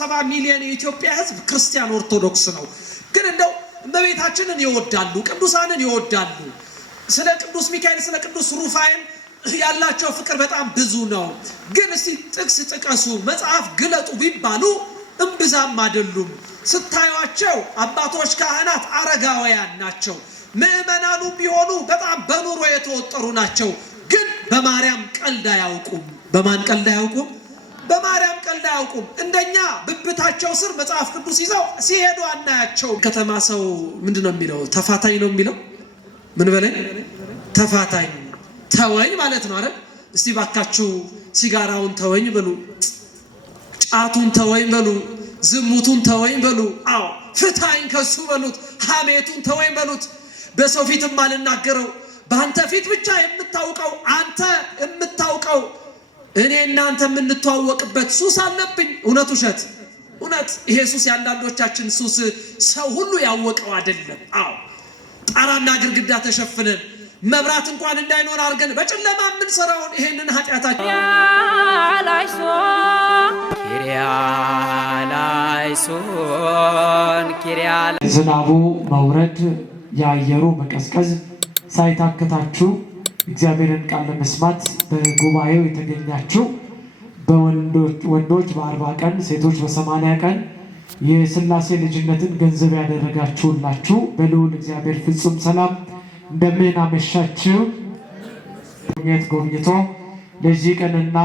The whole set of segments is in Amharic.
170 ሚሊዮን የኢትዮጵያ ሕዝብ ክርስቲያን ኦርቶዶክስ ነው። ግን እንደው እመቤታችንን ይወዳሉ፣ ቅዱሳንን ይወዳሉ። ስለ ቅዱስ ሚካኤል ስለ ቅዱስ ሩፋኤል ያላቸው ፍቅር በጣም ብዙ ነው። ግን እስቲ ጥቅስ ጥቀሱ፣ መጽሐፍ ግለጡ ቢባሉ እምብዛም አይደሉም። ስታዩአቸው አባቶች ካህናት አረጋውያን ናቸው። ምእመናኑ ቢሆኑ በጣም በኑሮ የተወጠሩ ናቸው። ግን በማርያም ቀልድ አያውቁም። በማን ቀልድ አያውቁም? በማርያም ቀልድ አያውቁም። እንደኛ ብብታቸው ስር መጽሐፍ ቅዱስ ይዘው ሲሄዱ አናያቸው። ከተማ ሰው ምንድነው የሚለው? ተፋታኝ ነው የሚለው። ምን በለኝ? ተፋታኝ ተወኝ ማለት ነው አይደል? እስቲ ባካችሁ ሲጋራውን ተወኝ በሉ፣ ጫቱን ተወኝ በሉ፣ ዝሙቱን ተወኝ በሉ። አዎ ፍታኝ ከሱ በሉት፣ ሐሜቱን ተወኝ በሉት። በሰው ፊትም አልናገረው፣ በአንተ ፊት ብቻ የምታውቀው አንተ የምታውቀው እኔ እናንተ የምንተዋወቅበት ሱስ አለብኝ። እውነት ውሸት? እውነት። ይሄ ሱስ ያንዳንዶቻችን ሱስ ሰው ሁሉ ያወቀው አይደለም። አዎ ጣራና ግድግዳ ተሸፍነን መብራት እንኳን እንዳይኖር አድርገን በጨለማ የምንሰራውን ይሄንን ኃጢአታችን ዝናቡ መውረድ የአየሩ መቀዝቀዝ ሳይታክታችሁ እግዚአብሔርን ቃል ለመስማት በጉባኤው የተገኛችሁ ወንዶች በ40 ቀን ሴቶች በ80 ቀን የሥላሴ ልጅነትን ገንዘብ ያደረጋችሁላችሁ በልዑል እግዚአብሔር ፍጹም ሰላም እንደምን አመሻችሁ። ጎብኝቶ ለዚህ ቀንና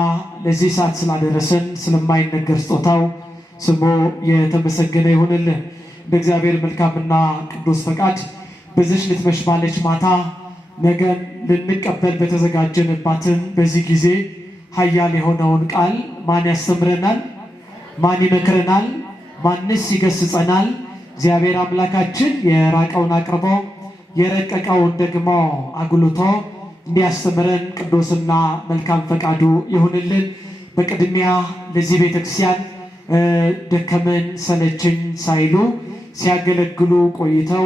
ለዚህ ሰዓት ስላደረሰን ስለማይነገር ስጦታው ስሙ የተመሰገነ ይሁንልን። በእግዚአብሔር መልካምና ቅዱስ ፈቃድ በዚህ ልትመሽ ባለች ማታ ነገን ልንቀበል በተዘጋጀንባትን በዚህ ጊዜ ኃያል የሆነውን ቃል ማን ያስተምረናል? ማን ይመክረናል? ማንስ ይገስጸናል? እግዚአብሔር አምላካችን የራቀውን አቅርቦ የረቀቀውን ደግሞ አጉልቶ እንዲያስተምረን ቅዱስና መልካም ፈቃዱ ይሁንልን። በቅድሚያ ለዚህ ቤተክርስቲያን ደከመን ሰለቸኝ ሳይሉ ሲያገለግሉ ቆይተው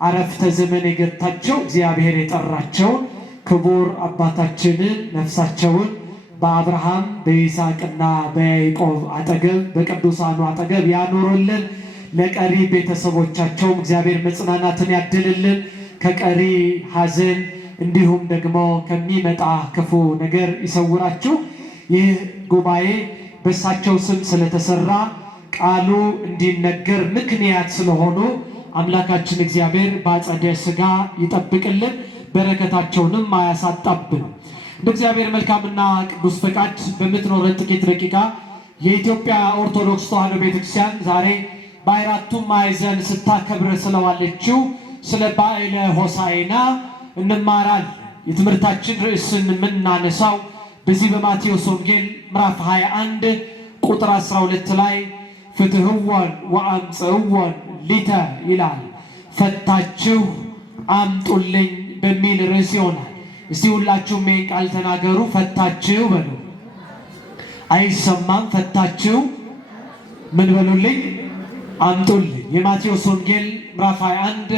አረፍተ ዘመን የገታቸው እግዚአብሔር የጠራቸው ክቡር አባታችንን ነፍሳቸውን በአብርሃም በይስሐቅና በያዕቆብ አጠገብ በቅዱሳኑ አጠገብ ያኖሩልን። ለቀሪ ቤተሰቦቻቸው እግዚአብሔር መጽናናትን ያድልልን። ከቀሪ ሐዘን እንዲሁም ደግሞ ከሚመጣ ክፉ ነገር ይሰውራችሁ። ይህ ጉባኤ በእሳቸው ስም ስለተሰራ ቃሉ እንዲነገር ምክንያት ስለሆኑ አምላካችን እግዚአብሔር በአጸደ ሥጋ ይጠብቅልን፣ በረከታቸውንም አያሳጣብን። እንደ እግዚአብሔር መልካምና ቅዱስ ፈቃድ በምትኖረን ጥቂት ደቂቃ የኢትዮጵያ ኦርቶዶክስ ተዋሕዶ ቤተክርስቲያን ዛሬ በአራቱም ማዕዘን ስታከብር ስለዋለችው ስለ በዓለ ሆሳዕና እንማራለን። የትምህርታችን ርዕስን የምናነሳው በዚህ በማቴዎስ ወንጌል ምዕራፍ 21 ቁጥር 12 ላይ ፍትሕዎን ወአምጽእዎን ሊተ ይላል። ፈታችሁ አምጡልኝ በሚል ርዕስ ይሆናል። እስቲ ሁላችሁም ይህን ቃል ተናገሩ። ፈታችሁ በሉ። አይሰማም? ፈታችሁ ምን በሉልኝ? አምጡልኝ። የማቴዎስ ወንጌል ምዕራፍ 21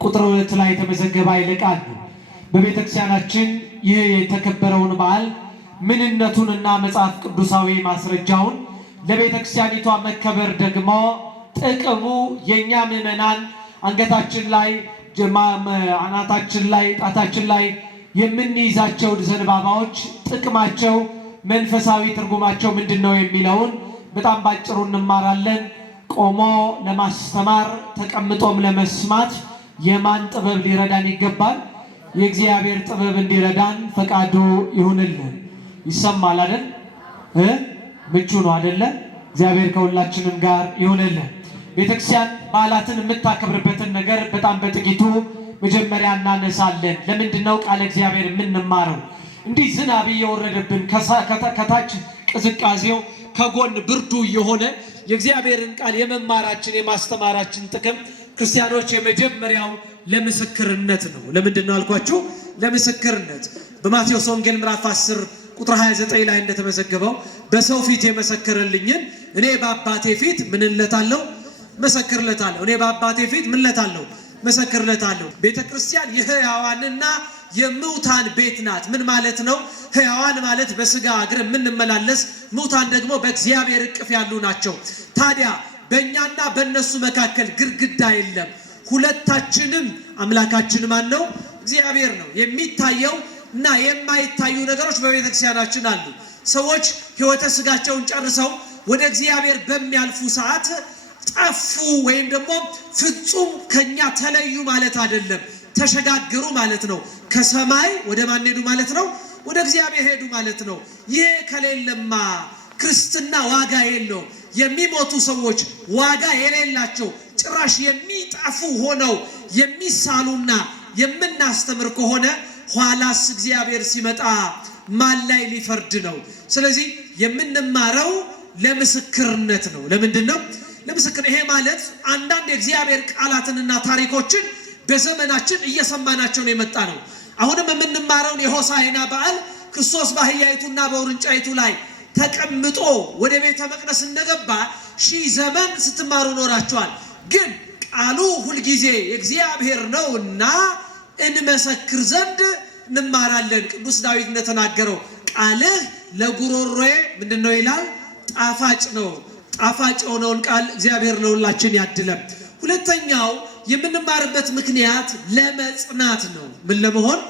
ቁጥር 2 ላይ የተመዘገበ ኃይለ ቃል ነው። በቤተክርስቲያናችን ይህ የተከበረውን በዓል ምንነቱንና መጽሐፍ ቅዱሳዊ ማስረጃውን ለቤተክርስቲያኒቷ መከበር ደግሞ ጥቅሙ የኛ ምዕመናን አንገታችን ላይ አናታችን ላይ ጣታችን ላይ የምንይዛቸው ዘንባባዎች ጥቅማቸው መንፈሳዊ ትርጉማቸው ምንድነው የሚለውን በጣም ባጭሩ እንማራለን። ቆሞ ለማስተማር ተቀምጦም ለመስማት የማን ጥበብ ሊረዳን ይገባል? የእግዚአብሔር ጥበብ እንዲረዳን ፈቃዱ ይሁንልን። ይሰማል አይደል? ምቹ ነው አይደለ? እግዚአብሔር ከሁላችንም ጋር ይሁንልን። ቤተክርስቲያን በዓላትን የምታከብርበትን ነገር በጣም በጥቂቱ መጀመሪያ እናነሳለን። ለምንድነው ቃለ እግዚአብሔር የምንማረው? እንዲህ ዝናብ እየወረደብን ከታች ቅዝቃዜው ከጎን ብርዱ እየሆነ የእግዚአብሔርን ቃል የመማራችን የማስተማራችን ጥቅም ክርስቲያኖች የመጀመሪያው ለምስክርነት ነው። ለምንድነው አልኳችሁ? ለምስክርነት። በማቴዎስ ወንጌል ምዕራፍ 10 ቁጥር 29 ላይ እንደተመዘገበው በሰው ፊት የመሰከረልኝን እኔ በአባቴ ፊት ምን እለታለሁ? መሰክርለታለሁ። እኔ በአባቴ ፊት ምን እለታለሁ? መሰክርለታለሁ። ቤተክርስቲያን የሕያዋንና የሙታን ቤት ናት። ምን ማለት ነው? ሕያዋን ማለት በስጋ እግር የምንመላለስ፣ ሙታን ደግሞ በእግዚአብሔር እቅፍ ያሉ ናቸው። ታዲያ በእኛና በእነሱ መካከል ግድግዳ የለም። ሁለታችንም አምላካችን ማን ነው? እግዚአብሔር ነው። የሚታየው እና የማይታዩ ነገሮች በቤተክርስቲያናችን አሉ። ሰዎች ሕይወተ ስጋቸውን ጨርሰው ወደ እግዚአብሔር በሚያልፉ ሰዓት ጠፉ ወይም ደግሞ ፍጹም ከኛ ተለዩ ማለት አይደለም። ተሸጋገሩ ማለት ነው። ከሰማይ ወደ ማን ሄዱ ማለት ነው? ወደ እግዚአብሔር ሄዱ ማለት ነው። ይሄ ከሌለማ ክርስትና ዋጋ የለው። የሚሞቱ ሰዎች ዋጋ የሌላቸው ጭራሽ የሚጠፉ ሆነው የሚሳሉና የምናስተምር ከሆነ ኋላስ እግዚአብሔር ሲመጣ ማን ላይ ሊፈርድ ነው? ስለዚህ የምንማረው ለምስክርነት ነው። ለምንድን ነው ለምስክር? ይሄ ማለት አንዳንድ የእግዚአብሔር ቃላትንና ታሪኮችን በዘመናችን እየሰማናቸው ነው የመጣ ነው። አሁንም የምንማረውን የሆሳዕና በዓል ክርስቶስ በአህያይቱና በውርንጫይቱ ላይ ተቀምጦ ወደ ቤተ መቅደስ እንደገባ 1000 ዘመን ስትማሩ ኖራቸዋል። ግን ቃሉ ሁልጊዜ የእግዚአብሔር ነውና እንመሰክር ዘንድ እንማራለን። ቅዱስ ዳዊት እንደተናገረው ቃልህ ለጉሮሮዬ ምንድነው ይላል? ጣፋጭ ነው። ጣፋጭ የሆነውን ቃል እግዚአብሔር ለሁላችን ያድለም። ሁለተኛው የምንማርበት ምክንያት ለመጽናት ነው። ምን ለመሆን?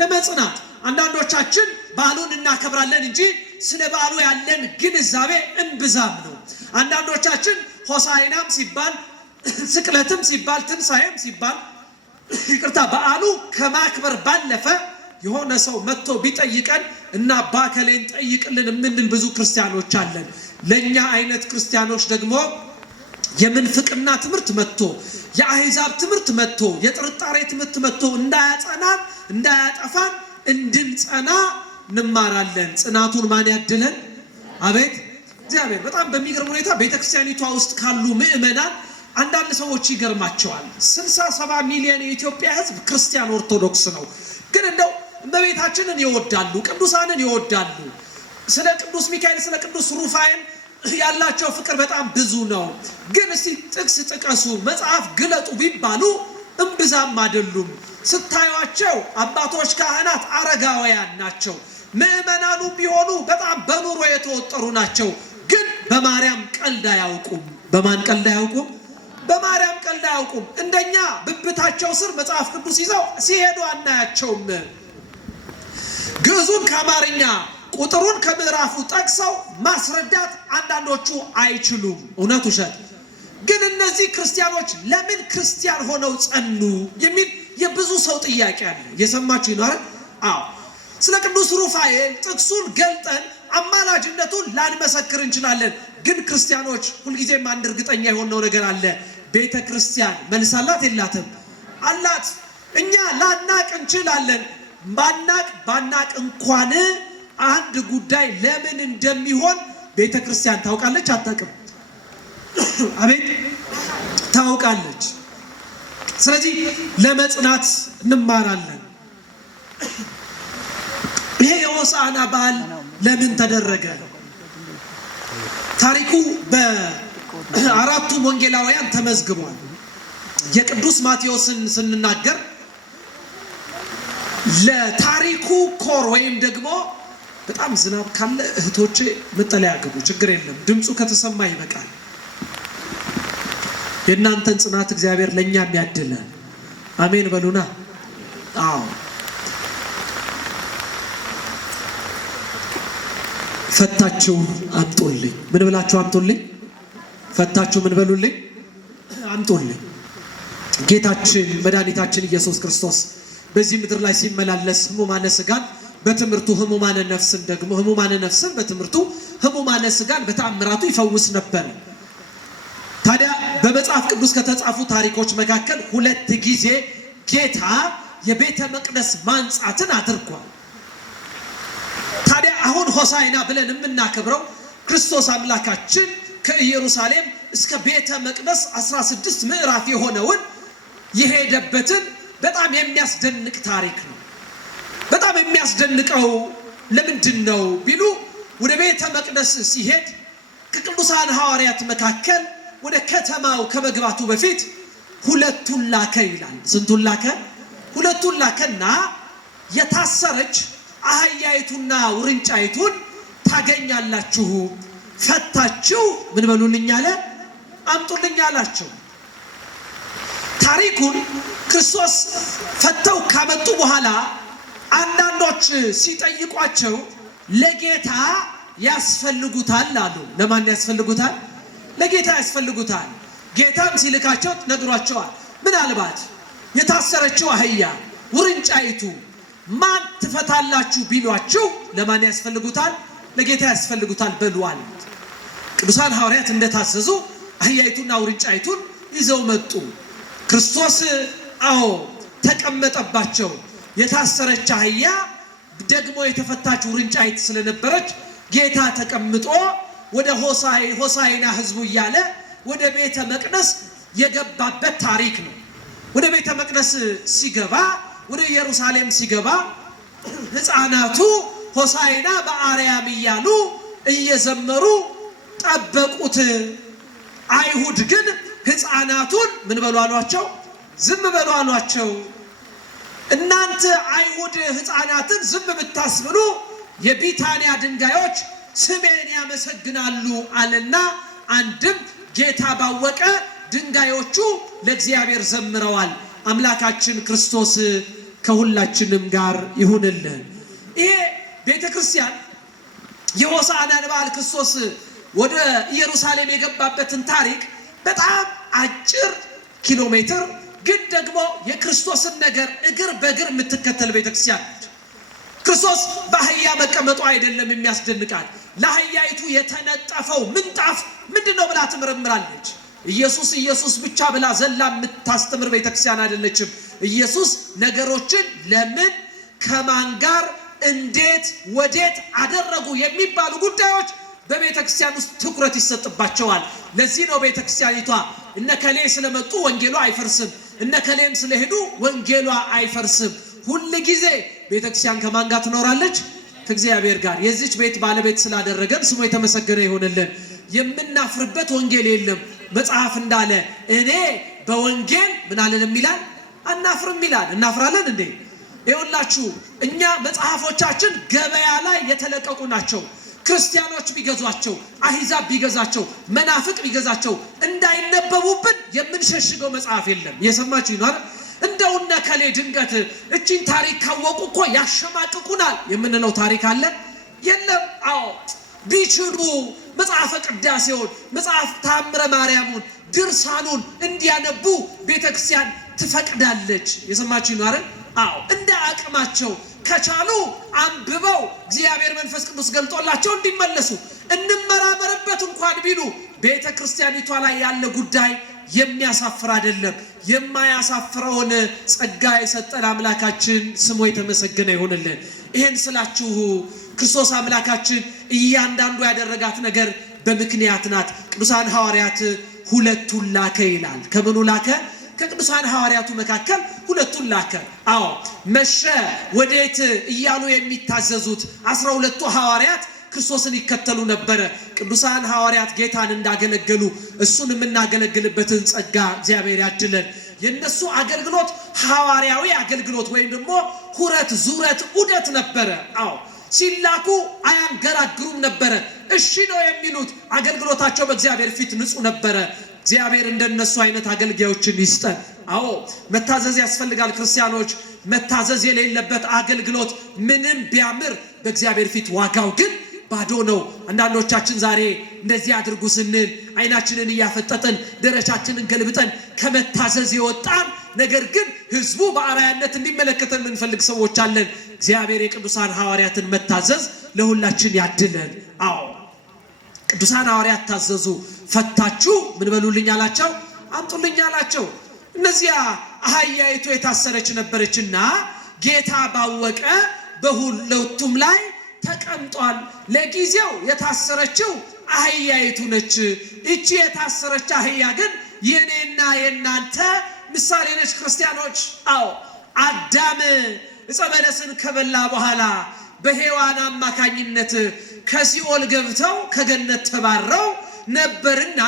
ለመጽናት። አንዳንዶቻችን በዓሉን እናከብራለን እንጂ ስለ በዓሉ ያለን ግንዛቤ እንብዛም ነው። አንዳንዶቻችን ሆሳዕናም ሲባል ስቅለትም ሲባል ትንሣኤም ሲባል ይቅርታ በዓሉ ከማክበር ባለፈ የሆነ ሰው መጥቶ ቢጠይቀን እና ባከሌን ጠይቅልን የምንል ብዙ ክርስቲያኖች አለን። ለኛ አይነት ክርስቲያኖች ደግሞ የምንፍቅና ትምህርት መጥቶ የአሕዛብ ትምህርት መጥቶ የጥርጣሬ ትምህርት መጥቶ እንዳያጸናን እንዳያጠፋን እንድንጸና እንማራለን። ጽናቱን ማን ያድለን? አቤት እግዚአብሔር። በጣም በሚገርም ሁኔታ ቤተክርስቲያኒቷ ውስጥ ካሉ ምእመናን አንዳንድ ሰዎች ይገርማቸዋል። 67 ሚሊዮን የኢትዮጵያ ሕዝብ ክርስቲያን ኦርቶዶክስ ነው። ግን እንደው እመቤታችንን ይወዳሉ፣ ቅዱሳንን ይወዳሉ። ስለ ቅዱስ ሚካኤል ስለ ቅዱስ ሩፋኤል ያላቸው ፍቅር በጣም ብዙ ነው። ግን እስቲ ጥቅስ ጥቀሱ፣ መጽሐፍ ግለጡ ቢባሉ እምብዛም አይደሉም። ስታዩቸው አባቶች ካህናት አረጋውያን ናቸው። ምእመናኑ ቢሆኑ በጣም በኑሮ የተወጠሩ ናቸው። ግን በማርያም ቀልድ አያውቁም። በማን ቀልድ አያውቁም? በማርያም ቀልድ አያውቁም። እንደኛ ብብታቸው ስር መጽሐፍ ቅዱስ ይዘው ሲሄዱ አናያቸውም። ግዕዙን ከአማርኛ ቁጥሩን ከምዕራፉ ጠቅሰው ማስረዳት አንዳንዶቹ አይችሉም። እውነት ውሸት? ግን እነዚህ ክርስቲያኖች ለምን ክርስቲያን ሆነው ጸኑ የሚል የብዙ ሰው ጥያቄ አለ። የሰማችሁ ይኖራል? አዎ። ስለ ቅዱስ ሩፋኤል ጥቅሱን ገልጠን አማላጅነቱን ላንመሰክር እንችላለን። ግን ክርስቲያኖች ሁልጊዜም አንድ እርግጠኛ የሆነው ነገር አለ። ቤተ ክርስቲያን መልስ አላት የላትም? አላት። እኛ ላናቅ እንችላለን። ባናቅ እንኳን አንድ ጉዳይ ለምን እንደሚሆን ቤተ ክርስቲያን ታውቃለች አታውቅም? አቤት ታውቃለች። ስለዚህ ለመጽናት እንማራለን። ይሄ የሆሳዕና በዓል ለምን ተደረገ? ታሪኩ በአራቱ ወንጌላውያን ተመዝግቧል። የቅዱስ ማቴዎስን ስንናገር ለታሪኩ ኮር ወይም ደግሞ በጣም ዝናብ ካለ እህቶቼ መጠለያ ግቡ፣ ችግር የለም፣ ድምፁ ከተሰማ ይበቃል። የእናንተን ጽናት እግዚአብሔር ለእኛም ያድለን። አሜን በሉና። አዎ ፈታችሁ አምጡልኝ። ምን ብላችሁ አምጡልኝ? ፈታችሁ ምን በሉልኝ? አምጡልኝ። ጌታችን መድኃኒታችን ኢየሱስ ክርስቶስ በዚህ ምድር ላይ ሲመላለስ ሕሙማነ ሥጋን በትምህርቱ ሕሙማነ ነፍስን ደግሞ ሕሙማነ ነፍስን በትምህርቱ ሕሙማነ ሥጋን በተአምራቱ ይፈውስ ነበር። ታዲያ በመጽሐፍ ቅዱስ ከተጻፉ ታሪኮች መካከል 2 ጊዜ ጌታ የቤተ መቅደስ ማንጻትን አድርጓል። ታዲያ አሁን ሆሳዕና ብለን የምናከብረው ክርስቶስ አምላካችን ከኢየሩሳሌም እስከ ቤተ መቅደስ 16 ምዕራፍ የሆነውን የሄደበትን በጣም የሚያስደንቅ ታሪክ ነው። በጣም የሚያስደንቀው ለምንድን ነው ቢሉ ወደ ቤተ መቅደስ ሲሄድ ከቅዱሳን ሐዋርያት መካከል ወደ ከተማው ከመግባቱ በፊት 2 ላከ ይላል። ስንቱን ላከ? 2 ላከና የታሰረች አህያይቱና ውርንጫይቱን ታገኛላችሁ፣ ፈታችሁ ምን በሉልኝ አለ አምጡልኝ አላቸው። ታሪኩን ክርስቶስ ፈተው ካመጡ በኋላ አንዳንዶች ሲጠይቋቸው ለጌታ ያስፈልጉታል አሉ። ለማን ያስፈልጉታል? ለጌታ ያስፈልጉታል። ጌታም ሲልካቸው ነግሯቸዋል። ምናልባት የታሰረችው አህያ ውርንጫይቱ ማን ትፈታላችሁ ቢሏችሁ ለማን ያስፈልጉታል? ለጌታ ያስፈልጉታል በሉዋል። ቅዱሳን ሐዋርያት እንደታዘዙ አህያይቱና ውርንጫይቱን ይዘው መጡ። ክርስቶስ ተቀመጠባቸው። የታሰረች አህያ ደግሞ የተፈታች ውርንጫይት ስለነበረች ጌታ ተቀምጦ ወደ ሆሳዕና ሕዝቡ እያለ ወደ ቤተ መቅደስ የገባበት ታሪክ ነው። ወደ ቤተ መቅደስ ሲገባ፣ ወደ ኢየሩሳሌም ሲገባ ሕፃናቱ ሆሳዕና በአርያም እያሉ እየዘመሩ ጠበቁት። አይሁድ ግን ሕፃናቱን ምን በሉ አሏቸው? ዝም በሉ አሏቸው። እናንተ አይሁድ ሕፃናትን ዝም ብታስብሉ የቢታንያ ድንጋዮች ስሜን ያመሰግናሉ አለና አንድም ጌታ ባወቀ ድንጋዮቹ ለእግዚአብሔር ዘምረዋል። አምላካችን ክርስቶስ ከሁላችንም ጋር ይሁንልን። ይሄ ቤተክርስቲያን የሆሳዕናን በዓል ክርስቶስ ወደ ኢየሩሳሌም የገባበትን ታሪክ በጣም አጭር ኪሎ ሜትር ግን ደግሞ የክርስቶስን ነገር እግር በእግር የምትከተል ቤተክርስቲያን ነች። ክርስቶስ በአህያ መቀመጡ አይደለም የሚያስደንቃል። ለአህያይቱ የተነጠፈው ምንጣፍ ምንድነው ብላ ትመረምራለች። ኢየሱስ ኢየሱስ ብቻ ብላ ዘላ የምታስተምር ቤተክርስቲያን አይደለችም። ኢየሱስ ነገሮችን ለምን፣ ከማን ጋር፣ እንዴት፣ ወዴት አደረጉ የሚባሉ ጉዳዮች በቤተክርስቲያን ውስጥ ትኩረት ይሰጥባቸዋል። ለዚህ ነው ቤተክርስቲያኒቷ እነከሌ ስለመጡ ወንጌሏ አይፈርስም፣ እነከሌም ስለሄዱ ወንጌሏ አይፈርስም። ሁል ጊዜ ቤተክርስቲያን ከማን ጋር ትኖራለች? ከእግዚአብሔር ጋር። የዚች ቤት ባለቤት ስላደረገን ስሙ የተመሰገነ ይሁንልን። የምናፍርበት ወንጌል የለም። መጽሐፍ እንዳለ እኔ በወንጌል ምን አለንም ይላል? አናፍርም ይላል። እናፍራለን እንዴ? ይኸውላችሁ እኛ መጽሐፎቻችን ገበያ ላይ የተለቀቁ ናቸው። ክርስቲያኖች ቢገዟቸው፣ አሕዛብ ቢገዛቸው፣ መናፍቅ ቢገዛቸው እንዳይነበቡብን የምንሸሽገው መጽሐፍ የለም። የሰማችሁ ይኖር እንደው እነከሌ ድንገት እቺን ታሪክ ካወቁ እኮ ያሸማቅቁናል የምንለው ታሪክ አለ? የለም። ቢችሉ መጽሐፈ ቅዳሴውን፣ መጽሐፍ ታምረ ማርያሙን፣ ድርሳኑን እንዲያነቡ ቤተክርስቲያን ትፈቅዳለች። የሰማችሁ ይኖር እንደ አቅማቸው ከቻሉ አንብበው እግዚአብሔር መንፈስ ቅዱስ ገልጦላቸው እንዲመለሱ እንመራመርበት እንኳን ቢሉ ቤተ ክርስቲያኒቷ ላይ ያለ ጉዳይ የሚያሳፍር አይደለም። የማያሳፍረውን ጸጋ የሰጠን አምላካችን ስሙ የተመሰገነ ይሁንልን። ይሄን ስላችሁ ክርስቶስ አምላካችን እያንዳንዱ ያደረጋት ነገር በምክንያት ናት። ቅዱሳን ሐዋርያት ሁለቱን ላከ ይላል። ከምኑ ላከ? ከቅዱሳን ሐዋርያቱ መካከል ሁለቱን ላከ። መሸ ወዴት እያሉ የሚታዘዙት 12ቱ ሐዋርያት ክርስቶስን ይከተሉ ነበረ። ቅዱሳን ሐዋርያት ጌታን እንዳገለገሉ እሱን የምናገለግልበትን ጸጋ እግዚአብሔር ያድለን። የነሱ አገልግሎት ሐዋርያዊ አገልግሎት ወይም ደግሞ ሁረት፣ ዙረት፣ ዑደት ነበረ። ሲላኩ አያንገራግሩም ነበረ። እሺ ነው የሚሉት። አገልግሎታቸው በእግዚአብሔር ፊት ንጹህ ነበረ። እግዚአብሔር እንደነሱ አይነት አገልጋዮችን ይስጠን። መታዘዝ ያስፈልጋል። ክርስቲያኖች መታዘዝ የሌለበት አገልግሎት ምንም ቢያምር በእግዚአብሔር ፊት ዋጋው ግን ባዶ ነው። አንዳንዶቻችን ዛሬ እንደዚህ አድርጉ ስንል አይናችንን እያፈጠጥን ደረቻችንን ገልብጠን ከመታዘዝ የወጣን ነገር ግን ህዝቡ በአርአያነት እንዲመለከተን የምንፈልግ ሰዎች አለን። እግዚአብሔር የቅዱሳን ሐዋርያትን መታዘዝ ለሁላችን ያድለን። ቅዱሳን ሐዋርያት ታዘዙ። ፈታችሁ ምን በሉልኝ አላቸው? አምጡልኝ አላቸው። እነዚያ አህያይቱ የታሰረች ነበረችና ጌታ ባወቀ በሁለቱም ላይ ተቀምጧል። ለጊዜው የታሰረችው አህያይቱ ነች። እቺ የታሰረች አህያ ግን የኔና የናንተ ምሳሌ ነች። ክርስቲያኖች አዳም ዕፀ በለስን ከበላ በኋላ በሔዋን አማካኝነት ከሲኦል ገብተው ከገነት ተባረው ነበርና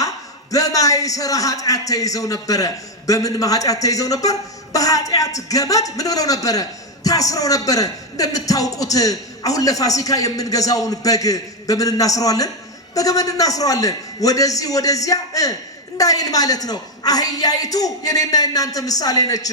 በማይሰራ ኃጢአት ተይዘው ነበረ። በምን ኃጢአት ተይዘው ነበር? በኃጢአት ገመድ ምን ብለው ነበረ? ታስረው ነበረ። እንደምታውቁት አሁን ለፋሲካ የምንገዛውን በግ በምን እናስረዋለን? በገመድ እናስረዋለን። ወደዚህ ወደዚያ እንዳይል ማለት ነው። አህያይቱ የኔና የናንተ ምሳሌ ነች።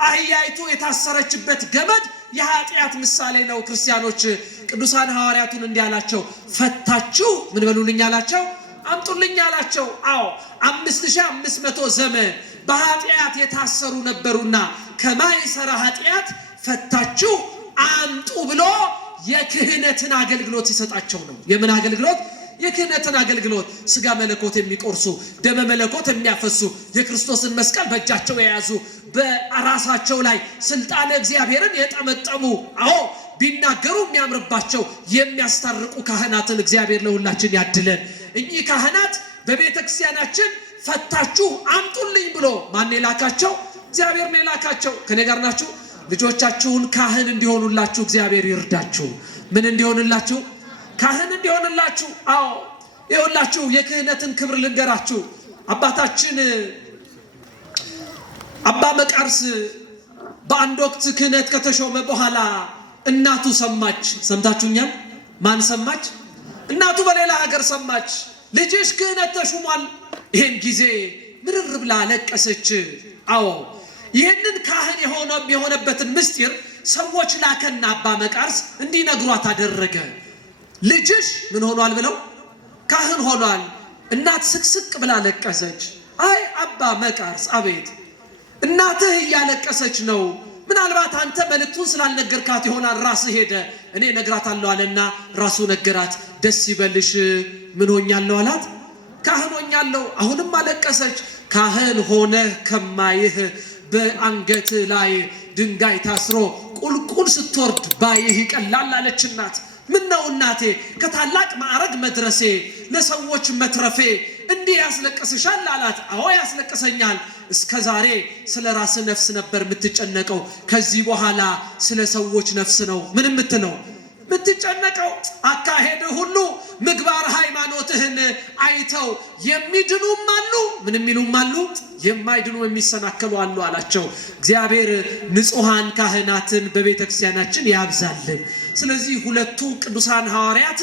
አህያይቱ የታሰረችበት ገመድ የኃጢአት ምሳሌ ነው። ክርስቲያኖች ቅዱሳን ሐዋርያቱን እንዲህ አላቸው፣ ፈታችሁ ምን በሉልኝ አላቸው? አምጡልኝ አላቸው። አዎ 5500 ዘመን በኃጢአት የታሰሩ ነበሩና ከማይሰራ ኃጢአት ፈታችሁ አምጡ ብሎ የክህነትን አገልግሎት ይሰጣቸው ነው። የምን አገልግሎት? የክህነትን አገልግሎት። ስጋ መለኮት የሚቆርሱ ደመ መለኮት የሚያፈሱ የክርስቶስን መስቀል በእጃቸው የያዙ በራሳቸው ላይ ስልጣነ እግዚአብሔርን የጠመጠሙ አዎ ቢናገሩ የሚያምርባቸው የሚያስታርቁ ካህናትን እግዚአብሔር ለሁላችን ያድለን። እኚህ ካህናት በቤተ ክርስቲያናችን ፈታችሁ አምጡልኝ ብሎ ማን የላካቸው? እግዚአብሔር ነው የላካቸው። ከኔ ጋር ናችሁ? ልጆቻችሁን ካህን እንዲሆኑላችሁ እግዚአብሔር ይርዳችሁ። ምን እንዲሆንላችሁ? ካህን እንዲሆንላችሁ። አዎ ይኸውላችሁ የክህነትን ክብር ልንገራችሁ። አባታችን አባ መቃርስ በአንድ ወቅት ክህነት ከተሾመ በኋላ እናቱ ሰማች። ሰምታችሁኛል? ማን ሰማች? እናቱ በሌላ ሀገር ሰማች። ልጅሽ ክህነት ተሹሟል። ይህን ጊዜ ምርር ብላ ለቀሰች። አዎ ይህንን ካህን የሆነበትን ምስጢር ሰዎች ላከና አባ መቃርስ እንዲነግሯት አደረገ። ልጅሽ ምን ሆኗል ብለው? ካህን ሆኗል። እናት ስቅስቅ ብላ ለቀሰች። አይ አባ መቃርስ አቤት፣ እናትህ እያለቀሰች ነው። ምናልባት አንተ መልእክቱን ስላልነገርካት ይሆናል። ራስህ ሄደ እኔ ነግራታለሁ አለና ራሱ ነገራት። ደስ ይበልሽ። ምን ሆኛለሁ አላት? ካህን ሆኛለሁ። አሁንም አለቀሰች። ካህን ሆነ ከማይህ በአንገት ላይ ድንጋይ ታስሮ ቁልቁል ስትወርድ ባይህ ይቀላል አለች እናት። ምን ነው እናቴ ከታላቅ ማዕረግ መድረሴ ለሰዎች መትረፌ እንዲህ ያስለቅስሻል አላት። አዎ ያስለቅሰኛል። እስከ ዛሬ ስለ ራስ ነፍስ ነበር የምትጨነቀው። ከዚህ በኋላ ስለ ሰዎች ነፍስ ነው ምን የምትለው የምትጨነቀው። አካሄድ ሁሉ ምግባር ሃይማኖትህን አይተው የሚድኑም አሉ፣ ምን የሚሉም አሉ፣ የማይድኑ የሚሰናከሉ አሉ አላቸው። እግዚአብሔር ንጹሃን ካህናትን በቤተ ክርስቲያናችን ያብዛልን። ስለዚህ ሁለቱ ቅዱሳን ሐዋርያት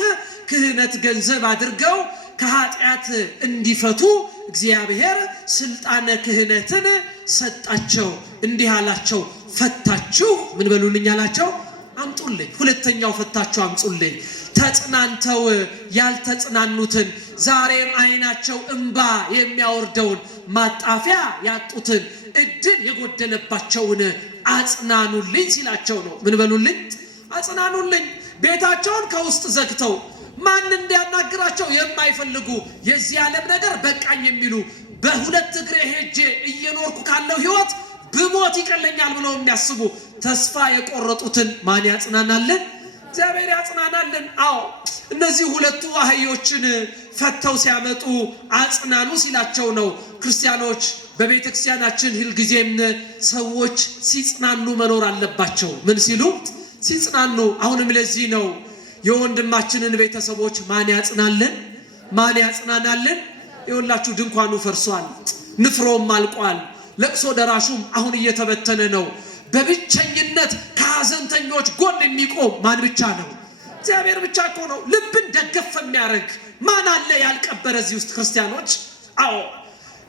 ክህነት ገንዘብ አድርገው ከኃጢአት እንዲፈቱ እግዚአብሔር ስልጣነ ክህነትን ሰጣቸው። እንዲህ አላቸው፣ ፈታችሁ ምን በሉልኝ አላቸው? አምጡልኝ። ሁለተኛው ፈታችሁ አምጡልኝ። ተጽናንተው ያልተጽናኑትን ዛሬም አይናቸው እንባ የሚያወርደውን ማጣፊያ ያጡትን እድል የጎደለባቸውን አጽናኑልኝ ሲላቸው ነው። ምን በሉልኝ? አጽናኑልኝ። ቤታቸውን ከውስጥ ዘግተው ማን እንዲያናግራቸው የማይፈልጉ የዚህ ዓለም ነገር በቃኝ የሚሉ በሁለት እግሬ ሄጄ እየኖርኩ ካለው ህይወት ብሞት ይቀለኛል ብለው የሚያስቡ ተስፋ የቆረጡትን ማን ያጽናናልን? እግዚአብሔር ያጽናናልን። አዎ እነዚህ ሁለቱ አህዮችን ፈተው ሲያመጡ አጽናኑ ሲላቸው ነው። ክርስቲያኖች በቤተ ክርስቲያናችን ሁልጊዜም ሰዎች ሲጽናኑ መኖር አለባቸው። ምን ሲሉ? ሲጽናኑ። አሁንም ለዚህ ነው የወንድማችንን ቤተሰቦች ማን ያጽናልን? ማን ያጽናናልን? ይኸውላችሁ ድንኳኑ ፈርሷል፣ ንፍሮም አልቋል፣ ለቅሶ ደራሹም አሁን እየተበተነ ነው። በብቸኝነት ከሐዘንተኞች ጎን የሚቆም ማን ብቻ ነው? እግዚአብሔር ብቻ እኮ ነው። ልብን ደገፍ የሚያደርግ ማን አለ ያልቀበረ እዚህ ውስጥ ክርስቲያኖች? አዎ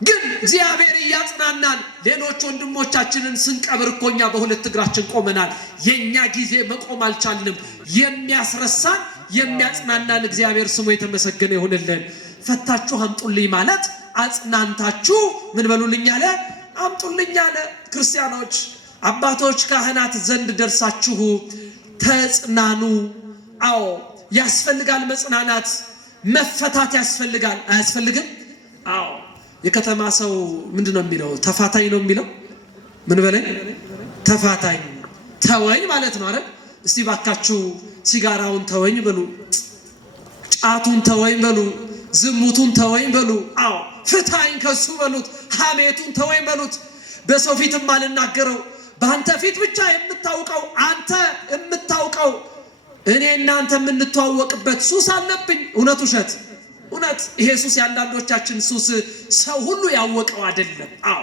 ግን እግዚአብሔር እያጽናናን ሌሎች ወንድሞቻችንን ስንቀብር እኮ እኛ በሁለት እግራችን ቆመናል። የኛ ጊዜ መቆም አልቻልንም። የሚያስረሳን የሚያጽናናን እግዚአብሔር ስሙ የተመሰገነ ይሁንልን። ፈታችሁ አምጡልኝ ማለት አጽናንታችሁ ምን በሉልኝ አለ? አምጡልኝ አለ። ክርስቲያኖች አባቶች ካህናት ዘንድ ደርሳችሁ ተጽናኑ። አዎ ያስፈልጋል መጽናናት፣ መፈታት ያስፈልጋል። አያስፈልግም? አዎ የከተማ ሰው ምንድነው የሚለው? ተፋታኝ ነው የሚለው። ምን በለኝ? ተፋታኝ ተወኝ ማለት ነው አይደል? እስቲ ባካችሁ ሲጋራውን ተወኝ በሉ፣ ጫቱን ተወኝ በሉ፣ ዝሙቱን ተወኝ በሉ። አዎ ፍታኝ ከሱ በሉት፣ ሐሜቱን ተወኝ በሉት። በሰው ፊትም አልናገረው፣ በአንተ ፊት ብቻ የምታውቀው አንተ የምታውቀው እኔ እናንተ የምንተዋወቅበት ሱስ አለብኝ። እውነት ውሸት? እውነት። ይሄ ሱስ የአንዳንዶቻችን ሱስ ሰው ሁሉ ያወቀው አይደለም። አዎ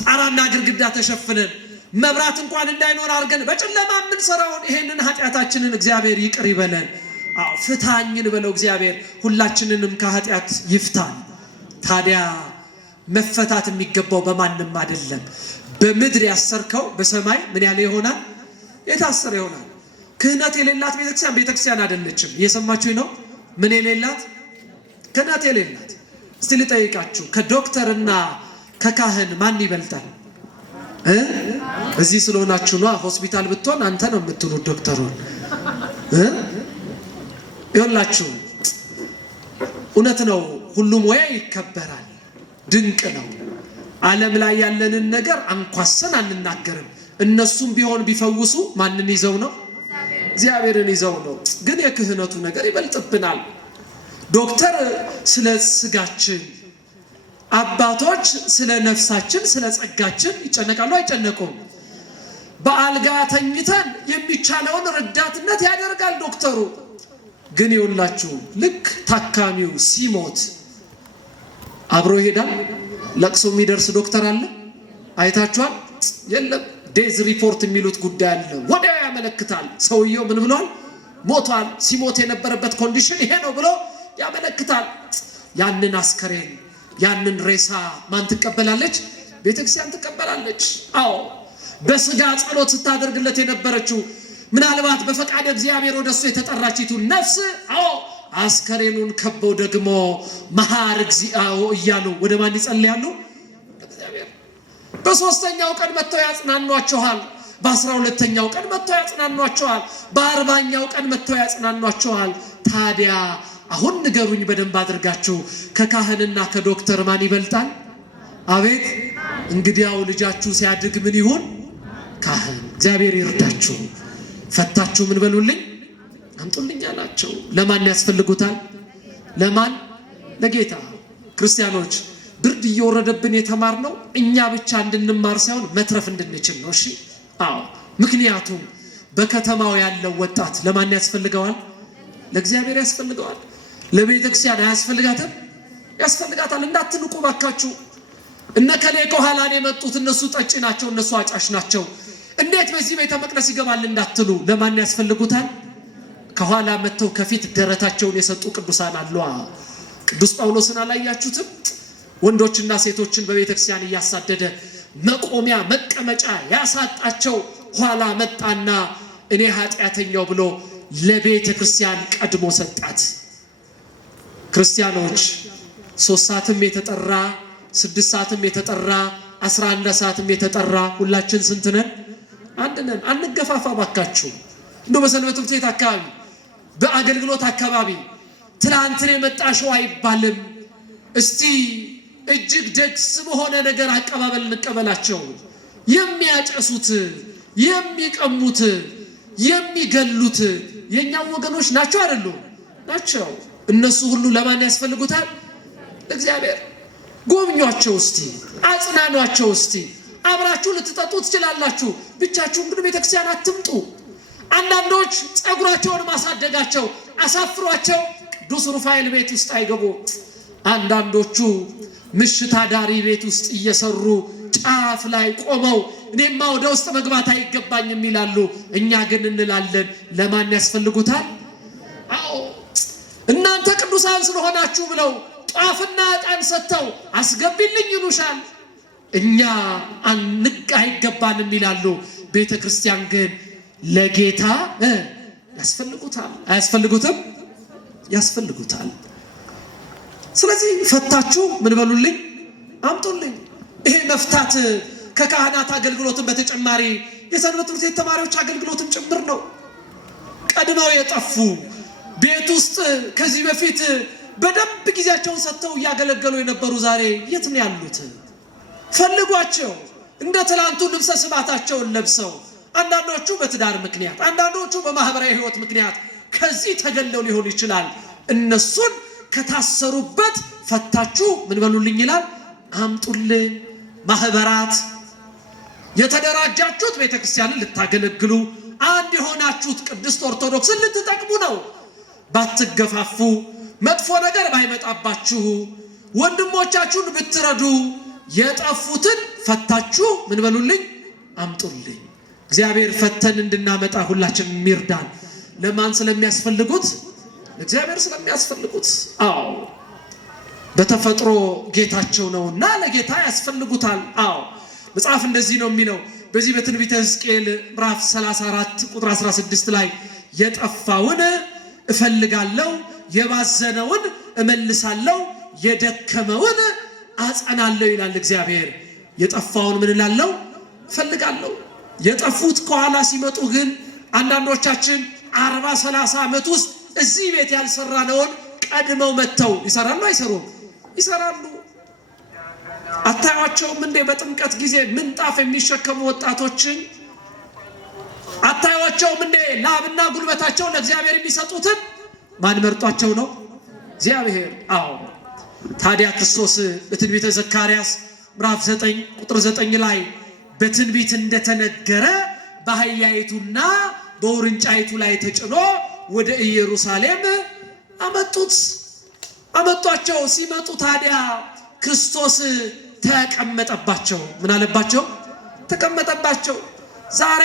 ጣራና ግድግዳ ተሸፍነን መብራት እንኳን እንዳይኖር አድርገን በጨለማ የምንሰራውን ይሄንን ኃጢአታችንን እግዚአብሔር ይቅር ይበለን። ፍታኝን በለው እግዚአብሔር ሁላችንንም ከኃጢአት ይፍታን። ታዲያ መፈታት የሚገባው በማንም አይደለም። በምድር ያሰርከው በሰማይ ምን ያለ ይሆናል? የታሰረ ይሆናል። ክህነት የሌላት ቤተክርስቲያን አይደለችም። እየሰማችሁ ነው? ምን የሌላት? ክህነት የሌላት። እስቲ ልጠይቃችሁ፣ ከዶክተርና ከካህን ማን ይበልጣል? እዚህ ስለሆናችሁ ነው። ሆስፒታል ብትሆን አንተ ነው የምትሉት ዶክተሩን። ይኸውላችሁ እውነት ነው፣ ሁሉም ሙያ ይከበራል፣ ድንቅ ነው። ዓለም ላይ ያለንን ነገር አንኳሰን አንናገርም። እነሱም ቢሆን ቢፈውሱ ማንን ይዘው ነው? እግዚአብሔርን ይዘው ነው። ግን የክህነቱ ነገር ይበልጥብናል። ዶክተር ስለ ስጋችን፣ አባቶች ስለ ነፍሳችን፣ ስለ ጸጋችን ይጨነቃሉ አይጨነቁም? በአልጋ ተኝተን የሚቻለውን ረዳትነት ያደርጋል ዶክተሩ። ግን ይኸውላችሁ ልክ ታካሚው ሲሞት አብሮ ይሄዳል። ለቅሶ የሚደርስ ዶክተር አለ? አይታችኋል? የለም። ዴዝ ሪፖርት የሚሉት ጉዳይ አለ። ወዲያው ያመለክታል። ሰውየው ምን ብሏል? ሞቷል። ሲሞት የነበረበት ኮንዲሽን ይሄ ነው ብሎ ያመለክታል። ያንን አስከሬን ያንን ሬሳ ማን ትቀበላለች? ቤተክርስቲያን ትቀበላለች። አዎ በስጋ ጸሎት ስታደርግለት የነበረችው ምናልባት በፈቃድ እግዚአብሔር ወደሱ የተጠራችቱ ነፍስ አዎ አስከሬኑን ከበው ደግሞ መሐር እግዚአብሔር እያሉ ወደ ማን ይጸልያሉ? እግዚአብሔር። በሶስተኛው ቀን መጥተው ያጽናኗቸዋል። በ12ኛው ቀን መጥተው ያጽናኗቸዋል። በ40ኛው ቀን መጥተው ያጽናኗቸዋል። ታዲያ አሁን ንገሩኝ በደንብ አድርጋችሁ ከካህንና ከዶክተር ማን ይበልጣል? አቤት! እንግዲያው ልጃችሁ ሲያድግ ምን ይሁን? ካህን። እግዚአብሔር ይርዳችሁ። ፈታችሁ ምን በሉልኝ አምጡልኝ አላቸው። ለማን ያስፈልጉታል? ለማን? ለጌታ። ክርስቲያኖች ብርድ እየወረደብን የተማርነው እኛ ብቻ እንድንማር ሳይሆን መትረፍ እንድንችል ነው። እሺ? አዎ። ምክንያቱም በከተማው ያለው ወጣት ለማን ያስፈልገዋል? ለእግዚአብሔር ያስፈልገዋል። ለቤተ ክርስቲያን አያስፈልጋትም? ያስፈልጋታል። እንዳትንቁ ባካችሁ። እነ ከሌ ከኋላ ነው የመጡት፣ እነሱ ጠጪ ናቸው፣ እነሱ አጫሽ ናቸው፣ እንዴት በዚህ ቤተ መቅደስ ይገባል እንዳትሉ። ለማን ያስፈልጉታል? ከኋላ መጥተው ከፊት ደረታቸውን የሰጡ ቅዱሳን አሉ። ቅዱስ ጳውሎስን አላያችሁትም? ወንዶችና ሴቶችን በቤተ ክርስቲያን እያሳደደ መቆሚያ መቀመጫ ያሳጣቸው ኋላ መጣና እኔ ኃጢአተኛው ብሎ ለቤተ ክርስቲያን ቀድሞ ሰጣት። ክርስቲያኖች 3 ሰዓትም የተጠራ 6 ሰዓትም የተጠራ 11 ሰዓትም የተጠራ ሁላችን ስንት ነን? አንድ ነን። አንገፋፋ ባካችሁ። እንደው በሰንበት ትምህርት ቤት አካባቢ በአገልግሎት አካባቢ ትላንትን የመጣሽው አይባልም። እስቲ እጅግ ደስ በሆነ ነገር አቀባበል እንቀበላቸው። የሚያጨሱት፣ የሚቀሙት፣ የሚገሉት የኛው ወገኖች ናቸው አይደሉም? ናቸው። እነሱ ሁሉ ለማን ያስፈልጉታል? እግዚአብሔር። ጎብኟቸው እስቲ፣ አጽናኗቸው እስቲ። አብራችሁ ልትጠጡ ትችላላችሁ። ብቻችሁን ግን ቤተክርስቲያን አትምጡ። አንዳንዶች ጸጉራቸውን ማሳደጋቸው አሳፍሯቸው ቅዱስ ሩፋኤል ቤት ውስጥ አይገቡ። አንዳንዶቹ ምሽት አዳሪ ቤት ውስጥ እየሰሩ ጫፍ ላይ ቆመው እኔማ ወደ ውስጥ መግባት አይገባኝም ይላሉ። እኛ ግን እንላለን ለማን ያስፈልጉታል? አዎ እናንተ ቅዱሳን ስለሆናችሁ ብለው ጧፍና ዕጣን ሰጥተው አስገቢልኝ ይሉሻል። እኛ አንቅ አይገባንም ይላሉ። ቤተ ክርስቲያን ግን ለጌታ ያስፈልጉታል። አያስፈልጉትም? ያስፈልጉታል። ስለዚህ ፈታችሁ ምን በሉልኝ አምጡልኝ። ይሄ መፍታት ከካህናት አገልግሎትን በተጨማሪ የሰንበት ትምህርት ቤት ተማሪዎች አገልግሎትም ጭምር ነው። ቀድመው የጠፉ ቤት ውስጥ ከዚህ በፊት በደንብ ጊዜያቸውን ሰጥተው እያገለገሉ የነበሩ ዛሬ የት ነው ያሉት? ፈልጓቸው። እንደ ትላንቱ ልብሰ ስባታቸውን ለብሰው አንዳንዶቹ በትዳር ምክንያት፣ አንዳንዶቹ በማህበራዊ ህይወት ምክንያት ከዚህ ተገለው ሊሆን ይችላል። እነሱን ከታሰሩበት ፈታችሁ ምን በሉልኝ ይላል አምጡልኝ። ማህበራት የተደራጃችሁት ቤተክርስቲያንን ልታገለግሉ፣ አንድ የሆናችሁት ቅድስት ኦርቶዶክስን ልትጠቅሙ ነው። ባትገፋፉ፣ መጥፎ ነገር ባይመጣባችሁ፣ ወንድሞቻችሁን ብትረዱ፣ የጠፉትን ፈታችሁ ምን በሉልኝ አምጡልኝ። እግዚአብሔር ፈተን እንድናመጣ ሁላችን የሚርዳን ለማን ስለሚያስፈልጉት? ለእግዚአብሔር ስለሚያስፈልጉት። አዎ በተፈጥሮ ጌታቸው ነውና ለጌታ ያስፈልጉታል። አዎ መጽሐፍ እንደዚህ ነው የሚለው በዚህ በትንቢተ ሕዝቅኤል ምዕራፍ 34 ቁጥር 16 ላይ የጠፋውን እፈልጋለሁ፣ የባዘነውን እመልሳለሁ፣ የደከመውን አጸናለሁ ይላል እግዚአብሔር። የጠፋውን ምን እላለሁ? እፈልጋለሁ። የጠፉት ከኋላ ሲመጡ ግን አንዳንዶቻችን 40-30 ዓመት ውስጥ እዚህ ቤት ያልሰራነውን ቀድመው መጥተው ይሰራሉ። አይሰሩም? ይሰራሉ። አታዩዋቸውም እንዴ? በጥምቀት ጊዜ ምንጣፍ የሚሸከሙ ወጣቶችን አታዩዋቸውም እንዴ? ላብና ጉልበታቸውን ለእግዚአብሔር የሚሰጡትን ማን መርጧቸው ነው? እግዚአብሔር። አዎ ታዲያ ክርስቶስ በትንቢተ ዘካርያስ ምዕራፍ 9 ቁጥር 9 ላይ በትንቢት እንደተነገረ በአህያይቱና በውርንጫይቱ ላይ ተጭኖ ወደ ኢየሩሳሌም አመጧቸው። ሲመጡ ታዲያ ክርስቶስ ተቀመጠባቸው። ምን አለባቸው? ተቀመጠባቸው። ዛሬ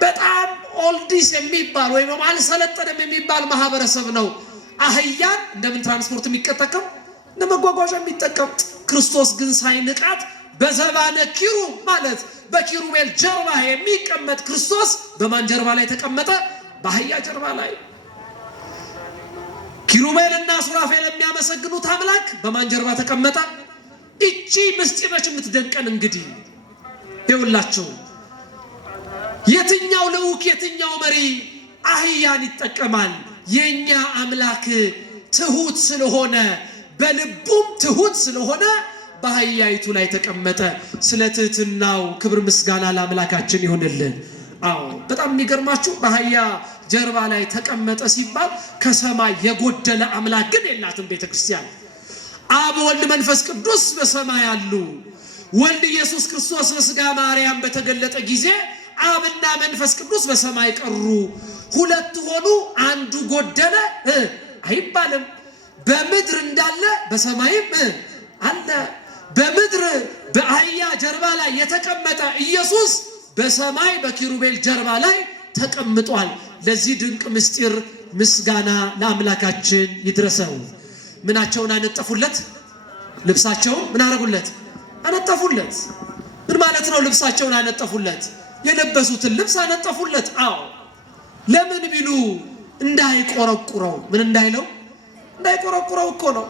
በጣም ኦልዲስ የሚባል ወይም አልሰለጠነም የሚባል ማህበረሰብ ነው አህያን እንደምን ትራንስፖርት የሚጠቀም እንደ መጓጓዣ የሚጠቀም። ክርስቶስ ግን ሳይንቃት በዘባነ ኪሩብ ማለት በኪሩቤል ጀርባ የሚቀመጥ ክርስቶስ በማን ጀርባ ላይ ተቀመጠ? በአህያ ጀርባ ላይ። ኪሩቤልና ሱራፌል የሚያመሰግኑት አምላክ በማን ጀርባ ተቀመጠ? እቺ ምስጢር ነች የምትደንቀን። እንግዲህ ይኸውላችሁ የትኛው ልዑክ የትኛው መሪ አህያን ይጠቀማል? የኛ አምላክ ትሁት ስለሆነ በልቡም ትሁት ስለሆነ በአህያይቱ ላይ ተቀመጠ። ስለ ትህትናው ክብር ምስጋና ለአምላካችን ይሁንልን። አዎ በጣም የሚገርማችሁ በአህያ ጀርባ ላይ ተቀመጠ ሲባል ከሰማይ የጎደለ አምላክ ግን የላትም ቤተክርስቲያን። አብ ወልድ መንፈስ ቅዱስ በሰማይ አሉ። ወልድ ኢየሱስ ክርስቶስ በሥጋ ማርያም በተገለጠ ጊዜ አብና መንፈስ ቅዱስ በሰማይ ቀሩ። ሁለት ሆኑ አንዱ ጎደለ አይባልም። በምድር እንዳለ በሰማይም አለ። በምድር በአህያ ጀርባ ላይ የተቀመጠ ኢየሱስ በሰማይ በኪሩቤል ጀርባ ላይ ተቀምጧል። ለዚህ ድንቅ ምስጢር ምስጋና ለአምላካችን ይድረሰው። ምናቸውን አነጠፉለት? ልብሳቸውን ምን አረጉለት? አነጠፉለት። ምን ማለት ነው? ልብሳቸውን አነጠፉለት። የለበሱትን ልብስ አነጠፉለት። አዎ ለምን ቢሉ እንዳይቆረቁረው። ምን እንዳይለው? እንዳይቆረቁረው እኮ ነው።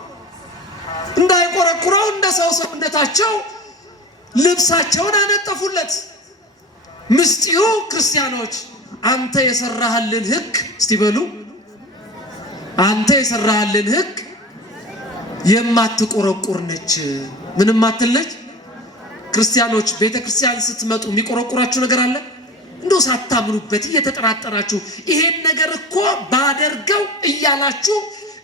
እንዳይቆረቁረው እንደ ሰው ሰውነታቸው ልብሳቸውን አነጠፉለት። ምስጢሩ ክርስቲያኖች አንተ የሰራህልን ሕግ እስቲ በሉ፣ አንተ የሰራህልን ሕግ የማትቆረቁር ነች። ምንም አትለች። ክርስቲያኖች ቤተ ክርስቲያን ስትመጡ የሚቆረቁራችሁ ነገር አለ? እንደው ሳታምኑበት እየተጠራጠራችሁ ይሄን ነገር እኮ ባደርገው እያላችሁ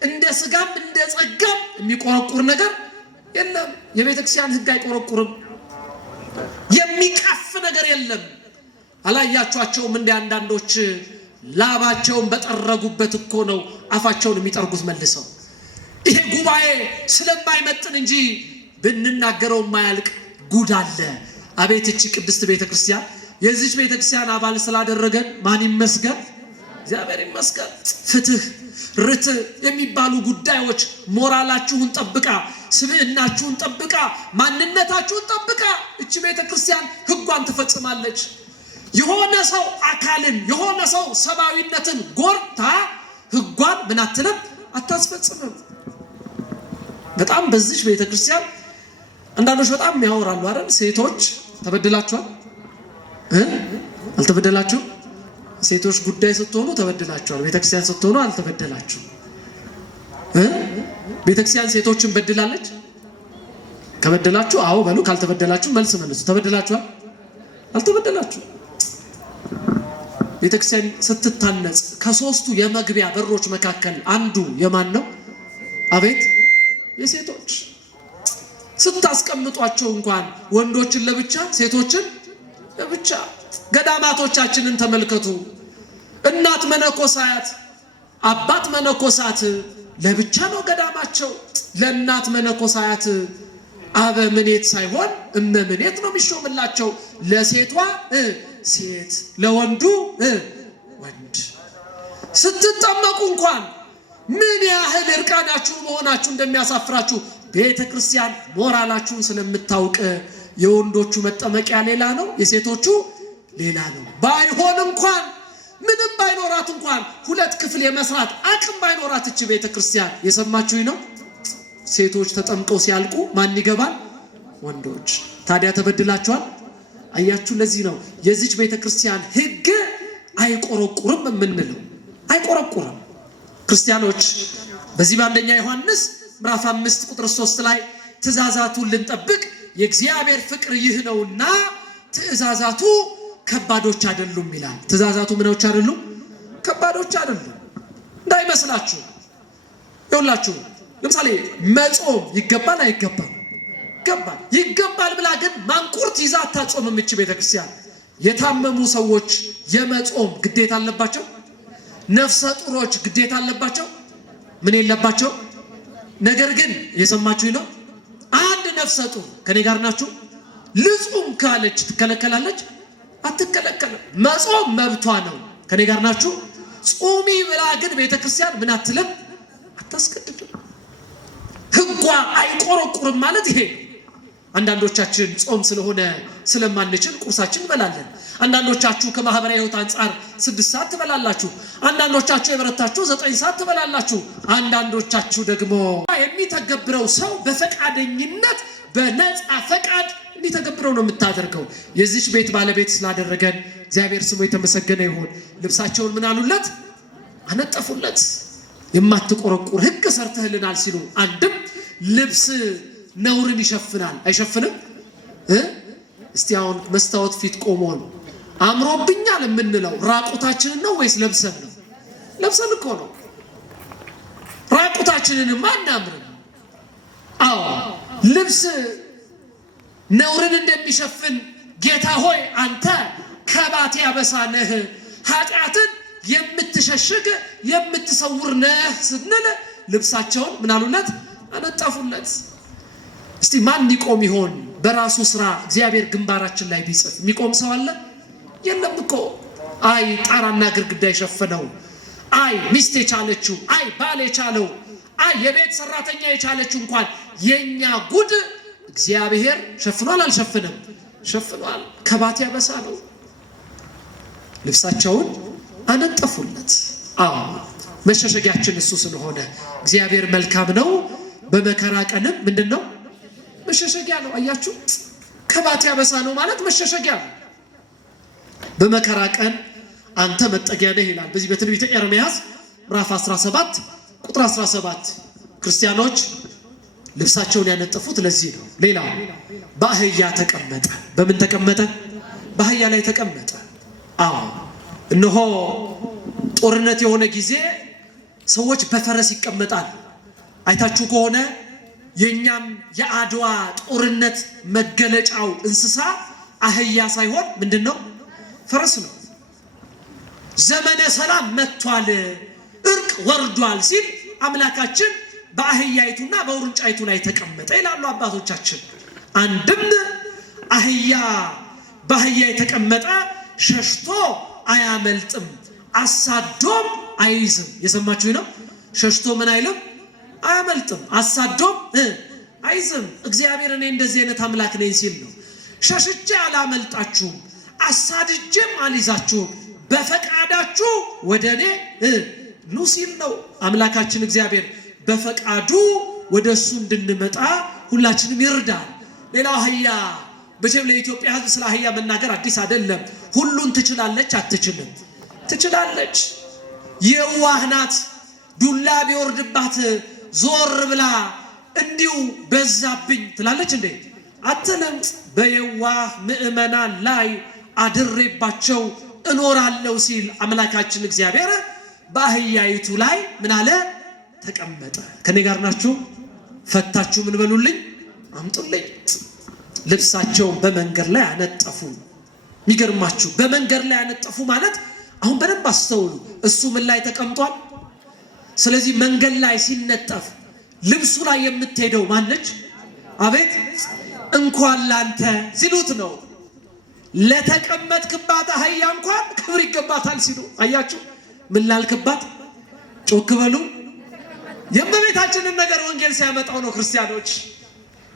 እንደ ስጋም እንደ ጸጋም የሚቆረቁር ነገር የለም። የቤተ ክርስቲያን ሕግ አይቆረቁርም። የሚቀፍ ነገር የለም። አላያችኋቸውም? እንደ አንዳንዶች ላባቸውን በጠረጉበት እኮ ነው አፋቸውን የሚጠርጉት መልሰው። ይሄ ጉባኤ ስለማይመጥን እንጂ ብንናገረው የማያልቅ ጉድ አለ። አቤት እቺ ቅድስት ቤተክርስቲያን የዚች ቤተክርስቲያን አባል ስላደረገን ማን ይመስገን? እግዚአብሔር ይመስገን። ፍትህ፣ ርትዕ የሚባሉ ጉዳዮች ሞራላችሁን ጠብቃ፣ ስብዕናችሁን ጠብቃ፣ ማንነታችሁን ጠብቃ እቺ ቤተክርስቲያን ሕጓን ትፈጽማለች። የሆነ ሰው አካልን የሆነ ሰው ሰብአዊነትን ጎርታ ሕጓን ምን አትልም? አታስፈጽምም። በጣም በዚች ቤተክርስቲያን አንዳንዶች በጣም ያወራሉ አይደል? ሴቶች ተበድላችኋል? አልተበደላችሁም? ሴቶች ጉዳይ ስትሆኑ ተበድላችኋል። ቤተክርስቲያን ስትሆኑ አልተበደላችሁም። ቤተክርስቲያን ሴቶችን በድላለች? ከበደላችሁ አዎ በሉ፣ ካልተበደላችሁ መልስ መልሱ። ተበድላችኋል? አልተበደላችሁም። ቤተክርስቲያን ስትታነጽ ከሶስቱ የመግቢያ በሮች መካከል አንዱ የማን ነው? አቤት የሴቶች። ስታስቀምጧቸው እንኳን ወንዶችን ለብቻ ሴቶችን ለብቻ። ገዳማቶቻችንን ተመልከቱ። እናት መነኮሳት አባት መነኮሳት ለብቻ ነው ገዳማቸው። ለእናት መነኮሳት አበምኔት ሳይሆን እመምኔት ነው የሚሾምላቸው። ለሴቷ ሴት፣ ለወንዱ ወንድ። ስትጠመቁ እንኳን ምን ያህል እርቃናችሁ መሆናችሁ እንደሚያሳፍራችሁ ቤተ ክርስቲያን ሞራላችሁን ስለምታውቅ የወንዶቹ መጠመቂያ ሌላ ነው፣ የሴቶቹ ሌላ ነው። ባይሆን እንኳን ምንም ባይኖራት እንኳን 2 ክፍል የመስራት አቅም ባይኖራት እቺ ቤተ ክርስቲያን የሰማችሁኝ ነው፣ ሴቶች ተጠምቀው ሲያልቁ ማን ይገባል? ወንዶች። ታዲያ ተበድላችኋል። አያችሁ፣ ለዚህ ነው የዚች ቤተ ክርስቲያን ሕግ አይቆረቁርም የምንለው። አይቆረቁርም። ክርስቲያኖች በዚህ በአንደኛ ዮሐንስ ምዕራፍ 5 ቁጥር 3 ላይ ትእዛዛቱን ልንጠብቅ የእግዚአብሔር ፍቅር ይህ ነውና ትእዛዛቱ ከባዶች አይደሉም ይላል። ትእዛዛቱ ምኖች አይደሉም? ከባዶች አይደሉም። እንዳይመስላችሁ። ይኸውላችሁ ለምሳሌ መጾም ይገባል አይገባም? ይገባል። ይገባል ብላ ግን ማንቁርት ይዛ አታጾምም እቺ ቤተክርስቲያን። የታመሙ ሰዎች የመጾም ግዴታ አለባቸው። ነፍሰ ጡሮች ግዴታ አለባቸው። ምን የለባቸው? ነገር ግን የሰማችሁኝ ነው፣ አንድ ነፍሰ ጡር ከኔ ጋር ናችሁ ልጹም ካለች ትከለከላለች? አትከለከልም። መጾም መብቷ ነው። ከኔ ጋር ናችሁ? ጾሚ ብላ ግን ቤተክርስቲያን ምን አትልም? አታስገድድም። ሕጓ አይቆረቁርም ማለት ይሄ። አንዳንዶቻችን ጾም ስለሆነ ስለማንችል ቁርሳችን እንበላለን። አንዳንዶቻችሁ ከማህበራዊ ሕይወት አንጻር 6 ሰዓት ትበላላችሁ። አንዳንዶቻችሁ የበረታችሁ 9 ሰዓት ትበላላችሁ። አንዳንዶቻችሁ ደግሞ የሚተገብረው ሰው በፈቃደኝነት በነፃ ፈቃድ እንዲተገብረው ነው የምታደርገው። የዚች ቤት ባለቤት ስላደረገን እግዚአብሔር ስሙ የተመሰገነ ይሁን። ልብሳቸውን ምን አሉለት? አነጠፉለት። የማትቆረቁር ሕግ ሰርተህልናል ሲሉ አንድም ልብስ ነውርን ይሸፍናል አይሸፍንም? እስቲ አሁን መስታወት ፊት ቆሞን አምሮብኛል የምንለው ራቁታችንን ነው ወይስ ለብሰን ነው? ለብሰን እኮ ነው። ራቁታችንን አናምርም። አዎ ልብስ ነውርን እንደሚሸፍን ጌታ ሆይ አንተ ከባት ያበሳ ነህ፣ ኃጢአትን የምትሸሽግ የምትሰውር ነህ ስንል ልብሳቸውን ምን አሉለት? አነጠፉለት። እስቲ ማን ይቆም ይሆን? በራሱ ስራ እግዚአብሔር ግንባራችን ላይ ቢጽፍ የሚቆም ሰው አለ? የለም እኮ። አይ ጣራና ግርግዳ የሸፈነው፣ አይ ሚስት የቻለችው፣ አይ ባል የቻለው፣ አይ የቤት ሰራተኛ የቻለችው እንኳን የኛ ጉድ እግዚአብሔር ሸፍኗል አልሸፍንም? ሸፍኗል። ከባት ያበሳ ነው። ልብሳቸውን አነጠፉለት። አዎ መሸሸጊያችን እሱ ስለሆነ እግዚአብሔር መልካም ነው። በመከራ ቀንም ምንድነው? መሸሸጊያ ነው። አያችሁ፣ ከባት ያበሳ ነው ማለት መሸሸጊያ ነው። በመከራ ቀን አንተ መጠጊያ ነህ ይላል በዚህ በትንቢተ ኤርምያስ ምዕራፍ 17 ቁጥር 17። ክርስቲያኖች ልብሳቸውን ያነጠፉት ለዚህ ነው። ሌላው በአህያ ተቀመጠ። በምን ተቀመጠ? በአህያ ላይ ተቀመጠ። አዎ እነሆ ጦርነት የሆነ ጊዜ ሰዎች በፈረስ ይቀመጣሉ። አይታችሁ ከሆነ የኛም የአድዋ ጦርነት መገለጫው እንስሳ አህያ ሳይሆን ምንድነው? ፈረስ ነው። ዘመነ ሰላም መጥቷል፣ እርቅ ወርዷል ሲል አምላካችን በአህያይቱና በውርንጫይቱ ላይ ተቀመጠ ይላሉ አባቶቻችን። አንድም አህያ በአህያ የተቀመጠ ሸሽቶ አያመልጥም፣ አሳዶም አይይዝም። የሰማችሁ ነው። ሸሽቶ ምን አይልም? አያመልጥም፣ አሳዶም አይዝም። እግዚአብሔር እኔ እንደዚህ አይነት አምላክ ነኝ ሲል ነው። ሸሽቼ አላመልጣችሁም፣ አሳድጄም አልይዛችሁም፣ በፈቃዳችሁ ወደ እኔ ኑ ሲል ነው አምላካችን እግዚአብሔር። በፈቃዱ ወደ እሱ እንድንመጣ ሁላችንም ይርዳል። ሌላው አህያ በጀብ ለኢትዮጵያ ሕዝብ ስለ አህያ መናገር አዲስ አይደለም። ሁሉን ትችላለች አትችልም? ትችላለች። የዋህ ናት። ዱላ ቢወርድባት ዞር ብላ እንዲሁ በዛብኝ ትላለች እንዴ? አትልም። በየዋህ ምእመናን ላይ አድሬባቸው እኖራለሁ ሲል አምላካችን እግዚአብሔር በአህያይቱ ላይ ምን አለ? ተቀመጠ። ከኔ ጋር ናችሁ? ፈታችሁ ምን በሉልኝ? አምጡልኝ። ልብሳቸውን በመንገድ ላይ አነጠፉ። የሚገርማችሁ በመንገድ ላይ አነጠፉ ማለት አሁን በደንብ አስተውሉ። እሱ ምን ላይ ተቀምጧል? ስለዚህ መንገድ ላይ ሲነጠፍ ልብሱ ላይ የምትሄደው ማነች? አቤት እንኳን ላንተ ሲሉት ነው። ለተቀመጥክባት አህያ እንኳን ክብር ይገባታል ሲሉ አያችሁ። ምን ላልክባት ጮክ በሉ። የእመቤታችንን ነገር ወንጌል ሲያመጣው ነው ክርስቲያኖች።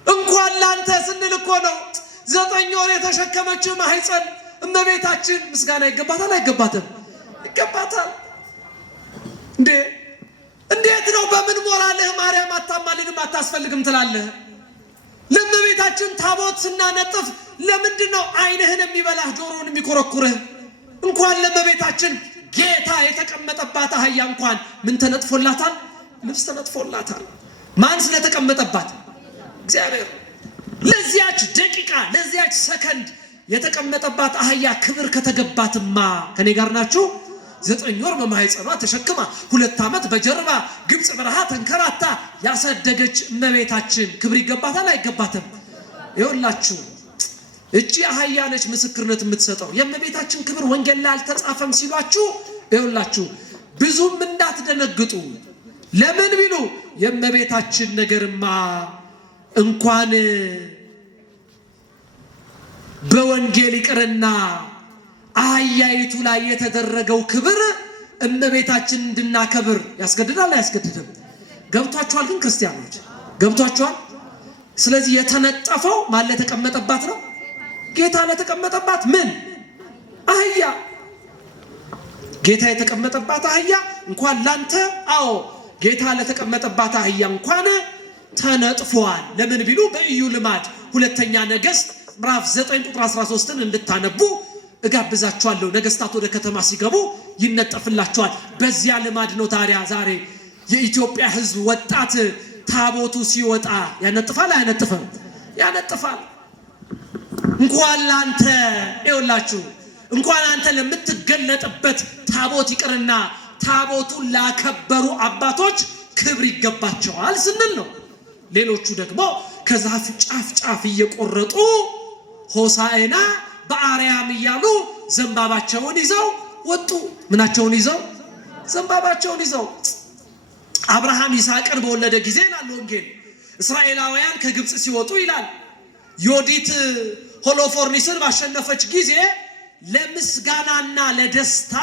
እንኳን ላንተ ስንል እኮ ነው 9 ወር የተሸከመችው ማህፀን እመቤታችን ምስጋና ይገባታል አይገባትም? ይገባታል። እንዴት ነው በምን ሞራልህ ማርያም አታማልድም አታስፈልግም ትላለህ? ለእመቤታችን ታቦት ስናነጥፍ ለምንድን ነው ዓይንህን የሚበላህ ጆሮውን የሚኮረኩርህ? እንኳን ለእመቤታችን ጌታ የተቀመጠባት አህያ እንኳን ምን ተነጥፎላታል? ልብስ ተነጥፎላታል። ማን ስለተቀመጠባት? እግዚአብሔር። ለዚያች ደቂቃ ለዚያች ሰከንድ የተቀመጠባት አህያ ክብር ከተገባትማ ከኔ ጋር ናችሁ? 9 ወር በማህፀኗ ተሸክማ 2 ዓመት በጀርባ ግብፅ በረሃ ተንከራታ ያሳደገች እመቤታችን ክብር ይገባታል አይገባትም? ይኸውላችሁ እቺ አህያ ነች ምስክርነት የምትሰጠው። የእመቤታችን ክብር ወንጌል ላይ አልተጻፈም ሲሏችሁ ይኸውላችሁ ብዙም እንዳትደነግጡ። ለምን ቢሉ የእመቤታችን ነገርማ እንኳን በወንጌል ይቅርና አህያይቱ ላይ የተደረገው ክብር እመቤታችን እንድናከብር ያስገድዳል አያስገድድም? ገብቷችኋል? ግን ክርስቲያኖች ገብቷችኋል? ስለዚህ የተነጠፈው ማን ለተቀመጠባት ነው? ጌታ ለተቀመጠባት ምን አህያ። ጌታ የተቀመጠባት አህያ እንኳን ላንተ አዎ ጌታ ለተቀመጠባት አህያ እንኳን ተነጥፏል። ለምን ቢሉ በኢዩ ልማድ 2ኛ ነገሥት ምዕራፍ 9 ቁጥር 13ን እንድታነቡ እጋብዛችኋለሁ። ነገስታት ወደ ከተማ ሲገቡ ይነጠፍላቸዋል። በዚያ ልማድ ነው ታዲያ ዛሬ የኢትዮጵያ ሕዝብ ወጣት ታቦቱ ሲወጣ ያነጥፋል አያነጥፍም? ያነጥፋል። እንኳን ላንተ ይኸውላችሁ እንኳን አንተ ለምትገለጥበት ታቦት ይቅርና ታቦቱን ላከበሩ አባቶች ክብር ይገባቸዋል ስንል ነው። ሌሎቹ ደግሞ ከዛፍ ጫፍ ጫፍ እየቆረጡ ሆሳዕና በአርያም እያሉ ዘንባባቸውን ይዘው ወጡ። ምናቸውን ይዘው? ዘንባባቸውን ይዘው። አብርሃም ይስሐቅን በወለደ ጊዜ ይላል ወንጌል እስራኤላውያን ከግብፅ ሲወጡ ይላል ዮዲት ሆሎፎርኒስን ባሸነፈች ጊዜ ለምስጋናና ለደስታ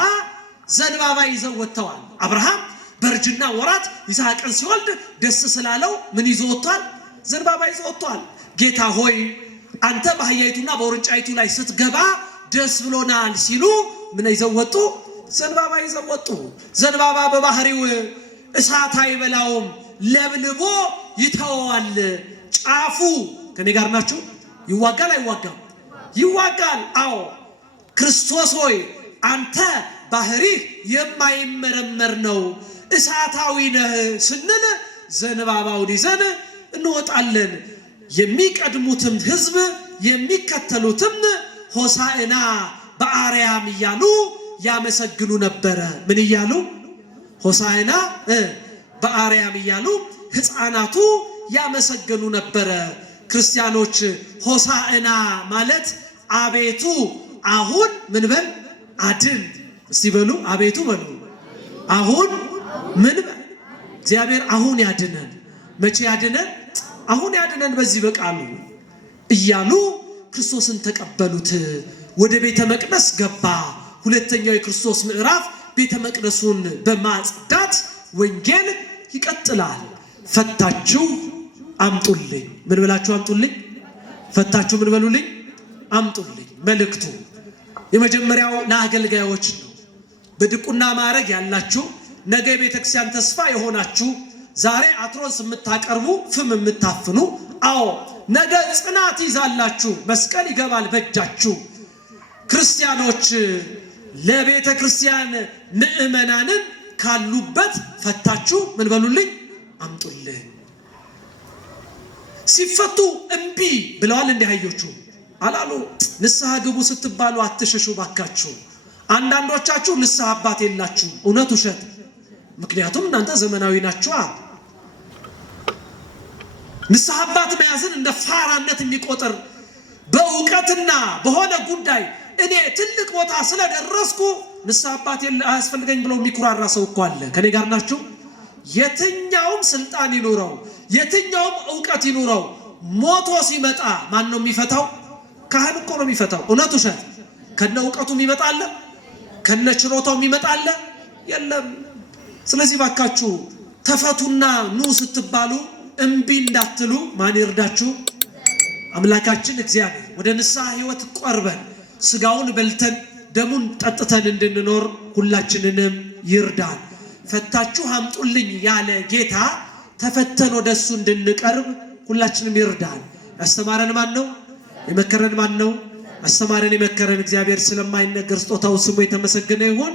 ዘንባባ ይዘው ወጥተዋል። አብርሃም በእርጅና ወራት ይስሐቅን ሲወልድ ደስ ስላለው ምን ይዞ ወጥቷል? ዘንባባ ይዞ ወጥቷል። ጌታ ሆይ አንተ በአህያይቱና በውርንጫይቱ ላይ ስትገባ ደስ ብሎናል ሲሉ ምን ይዘው ወጡ? ዘንባባ ይዘው ወጡ። ዘንባባ በባህሪው እሳት አይበላውም፣ ለብልቦ ይተወዋል። ጫፉ ከኔ ጋር ናችሁ? ይዋጋል አይዋጋም? ይዋጋል። አዎ ክርስቶስ ሆይ አንተ ባህሪህ የማይመረመር ነው፣ እሳታዊ ነህ ስንል ዘንባባውን ይዘን እንወጣለን። የሚቀድሙትም ህዝብ የሚከተሉትም ሆሳዕና በአርያም እያሉ ያመሰግኑ ነበረ። ምን እያሉ? ሆሳዕና በአርያም እያሉ ሕፃናቱ ያመሰግኑ ነበረ። ክርስቲያኖች ሆሳዕና ማለት አቤቱ አሁን ምን በል አድን። እስቲ በሉ አቤቱ በሉ አሁን ምን በል። እግዚአብሔር አሁን ያድነን። መቼ ያድነን? አሁን ያድነን በዚህ በቃሉ እያሉ ክርስቶስን ተቀበሉት። ወደ ቤተ መቅደስ ገባ። ሁለተኛው የክርስቶስ ምዕራፍ ቤተ መቅደሱን በማጽዳት ወንጌል ይቀጥላል። ፈታችሁ አምጡልኝ። ምን ብላችሁ አምጡልኝ? ፈታችሁ ምን በሉልኝ? አምጡልኝ። መልእክቱ የመጀመሪያው ለአገልጋዮች ነው። በድቁና ማዕረግ ያላችሁ፣ ነገ ቤተክርስቲያን ተስፋ የሆናችሁ፣ ዛሬ አትሮንስ የምታቀርቡ፣ ፍም የምታፍኑ፣ አዎ ነገ ጽናት ይዛላችሁ፣ መስቀል ይገባል በእጃችሁ ክርስቲያኖች ለቤተ ክርስቲያን ምእመናንን ካሉበት ፈታችሁ ምን በሉልኝ? አምጡልኝ። ሲፈቱ እምቢ ብለዋል። እንዲህ አህዮቹ አላሉ። ንስሐ ግቡ ስትባሉ አትሽሹ ባካችሁ። አንዳንዶቻችሁ ንስሐ አባት የላችሁ። እውነት ውሸት? ምክንያቱም እናንተ ዘመናዊ ናችሁ። ንስሐ አባት መያዝን እንደ ፋራነት የሚቆጥር በእውቀትና በሆነ ጉዳይ እኔ ትልቅ ቦታ ስለደረስኩ ንስሐ አባት አያስፈልገኝ ብሎ የሚኩራራ ሰው እኮ አለ። ከኔ ጋር ናችሁ? የትኛውም ስልጣን ይኑረው፣ የትኛውም እውቀት ይኑረው፣ ሞቶ ሲመጣ ማን ነው የሚፈታው? ካህን እኮ ነው የሚፈታው። እውነቱ ሸት ከነ እውቀቱ የሚመጣለ ከነ ችሎታው የሚመጣለ የለም። ስለዚህ ባካችሁ ተፈቱና ኑ ስትባሉ እምቢ እንዳትሉ ማን ይርዳችሁ? አምላካችን እግዚአብሔር ወደ ንስሐ ሕይወት ቆርበን ስጋውን በልተን ደሙን ጠጥተን እንድንኖር ሁላችንንም ይርዳን። ፈታችሁ አምጡልኝ ያለ ጌታ ተፈተን ወደሱ እንድንቀርብ ሁላችንም ይርዳን። ያስተማረን ማን ነው? የመከረን ማን ነው? አስተማረን የመከረን እግዚአብሔር ስለማይነገር ስጦታው ስሙ የተመሰገነ ይሁን።